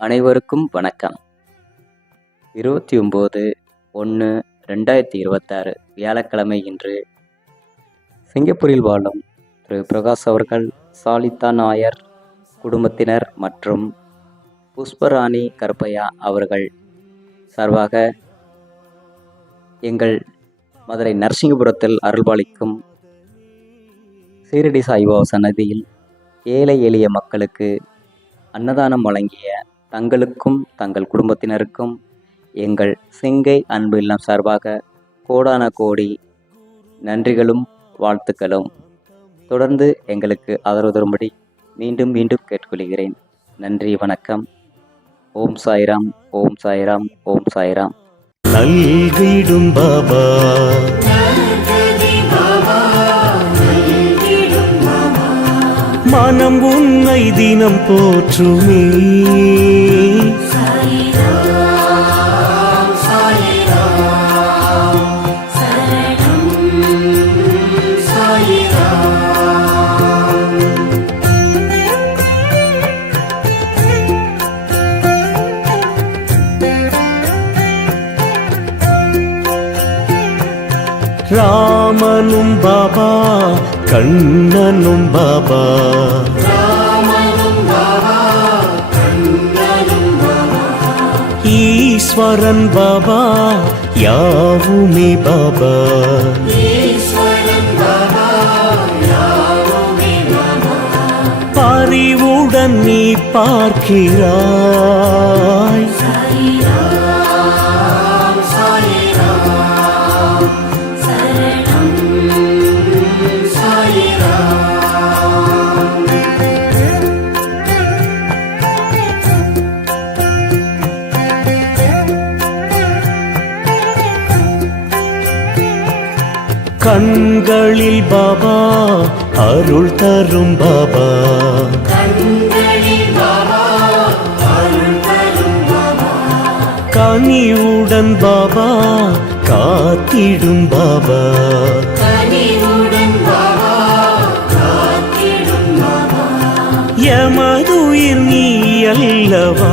அனைவருக்கும் வணக்கம். இருபத்தி ஒம்பது ஒன்று ரெண்டாயிரத்தி இருபத்தாறு வியாழக்கிழமை இன்று சிங்கப்பூரில் வாழும் திரு. பிரகாஷ் அவர்கள் சாலிதா நாயர் குடும்பத்தினர் மற்றும் புஷ்பராணி கருப்பையா அவர்கள் சார்பாக எங்கள் மதுரை நரசிங்கபுரத்தில் அருள்பாலிக்கும் சீரடி சாய்பாபா சன்னதியில் ஏழை எளிய மக்களுக்கு அன்னதானம் வழங்கிய தங்களுக்கும் தங்கள் குடும்பத்தினருக்கும் எங்கள் சிங்கை அன்பு இல்லம் சார்பாக கோடான கோடி நன்றிகளும் வாழ்த்துக்களும். தொடர்ந்து எங்களுக்கு ஆதரவு தரும்படி மீண்டும் மீண்டும் கேட்டுக்கொள்கிறேன். நன்றி வணக்கம். ஓம் சாய்ராம் ஓம் சாய்ராம் ஓம் சாய்ராம். நல்கிடும் பாபா. மனம் உன்னை தினம் போற்றுமே. ராமனும் பாபா கண்ணனும் பாபா. ஈஸ்வரன் பாபா யாவுமே பாபா. பறிவுடன் நீ பார்க்கிறாய். கண்களில் பாபா அருள் தரும் பாபா. கனிவுடன் பாபா காத்திடும் பாபா. எமதுயிர் நீ அல்லவா?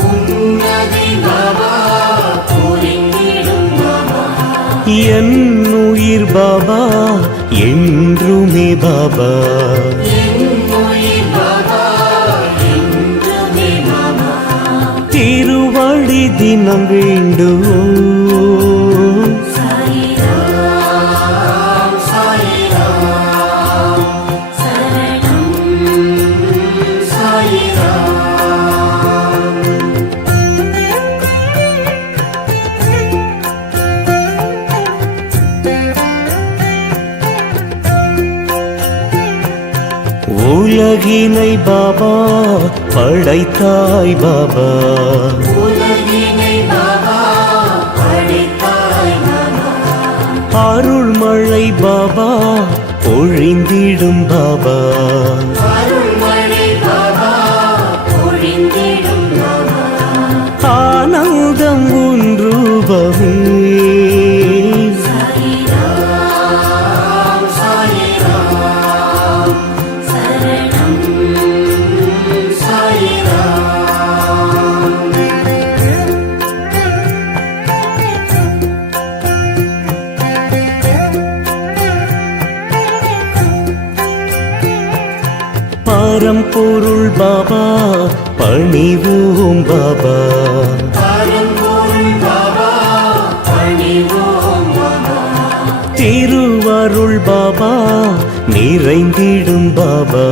புன்னகை பாபா புரிந்திடும் பாபா. என் உயிர் பாபா என்றுமே பாபா. திருவடி தினம் வேண்டும். உலகினை பாபா படைத்தாய் பாபா. அருள்மழை பாபா பொழிந்திடும் பாபா. பணிவோம் பாபா திருவருள் பாபா நிறைந்திடும் பாபா.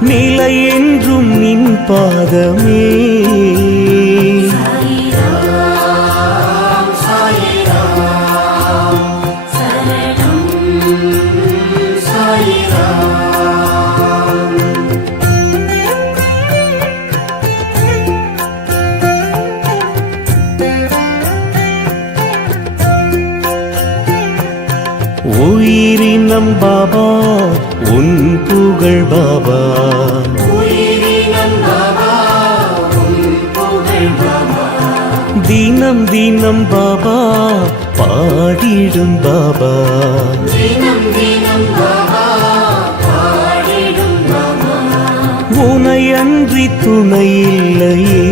நிலை என்றும் நின் உயிரினம் பாபா உன் புகழ் பாபா. தினம் தினம் பாபா பாடிடும் பாபா. உனை அன்றி துணை இல்லையே.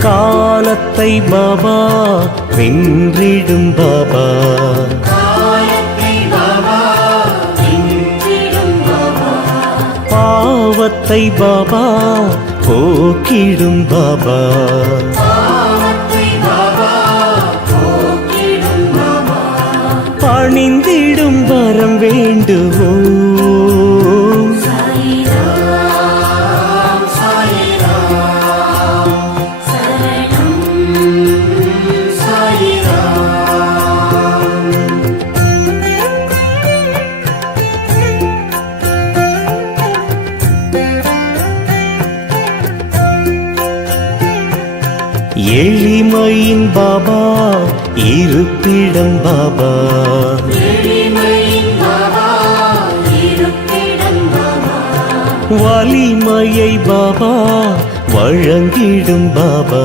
காலத்தை பாபா வென்றிடும் பாபா. பாவத்தை பாபா போக்கிடும் பாபா. எளிமையின் பாபா இருப்பிடம் பாபா. வலிமையை பாபா வழங்கிடும் பாபா.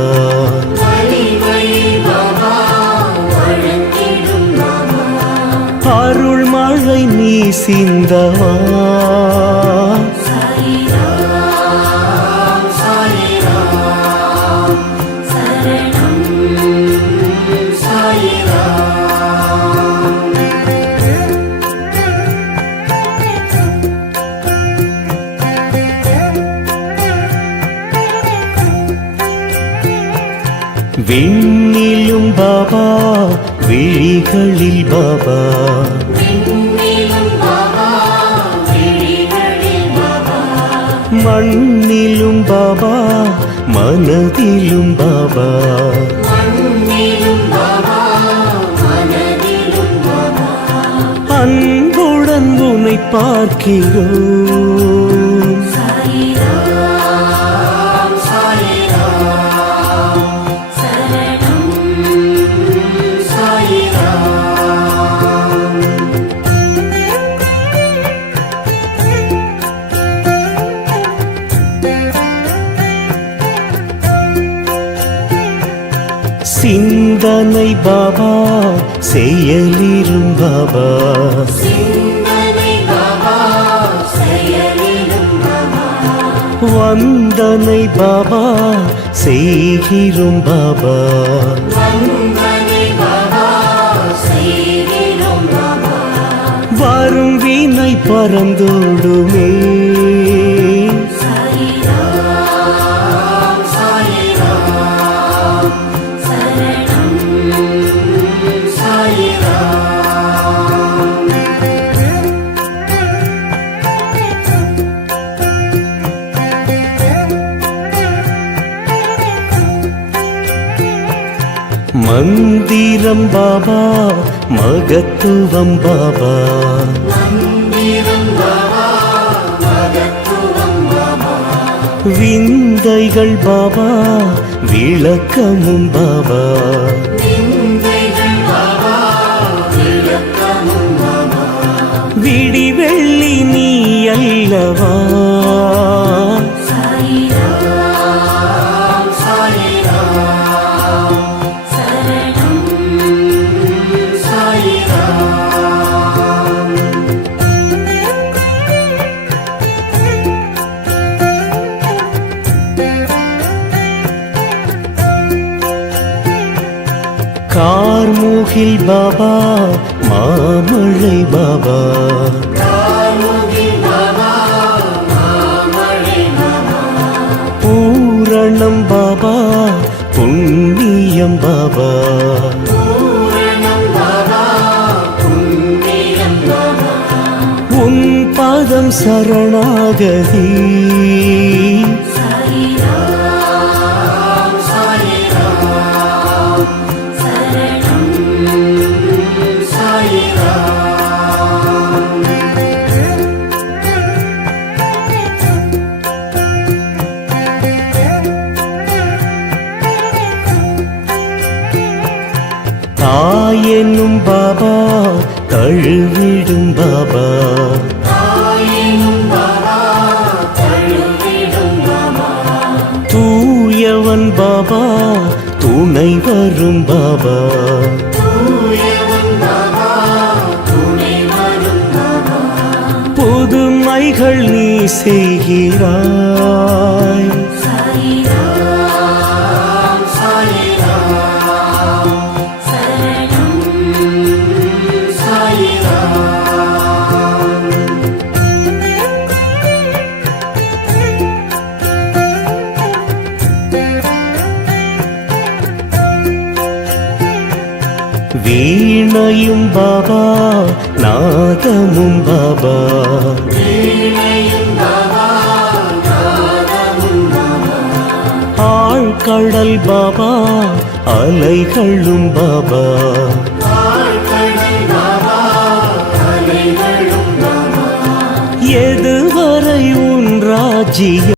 அருள் மழை நீ சிந்தவா. விண்ணிலும் பாபா விழிகளில் பாபா. மண்ணிலும் பாபா மனதிலும் பாபா. அன்புடன் உனை பார்க்கிறோம். சிந்தனை பாபா செயலிரும் பாபா. வந்தனை பாபா செய்கிறோம் பாபா. வரும் வீணை பறந்தோடுமே. மந்திரம் பாபா மகத்துவம் பாபா. விந்தைகள் பாபா விளக்கமும் பாபா. விடிவெள்ளி நீ அல்லவா? கார்முகில் பாபா மாமழை பாபா. பூரணம் பாபா புண்ணியம் பாபா. உன் பாதம் சரணாகதி. தாயெனும் பாபா தழுவிடும் பாபா. தூயவன் பாபா துணை வரும் பாபா. புதுமைகள் நீ செய்கிறாய். வீணையும் பாபா நாதமும் பாபா. ஆழ்கடல் பாபா அலைகளும் பாபா. எதுவரை உன் ராஜ்யம்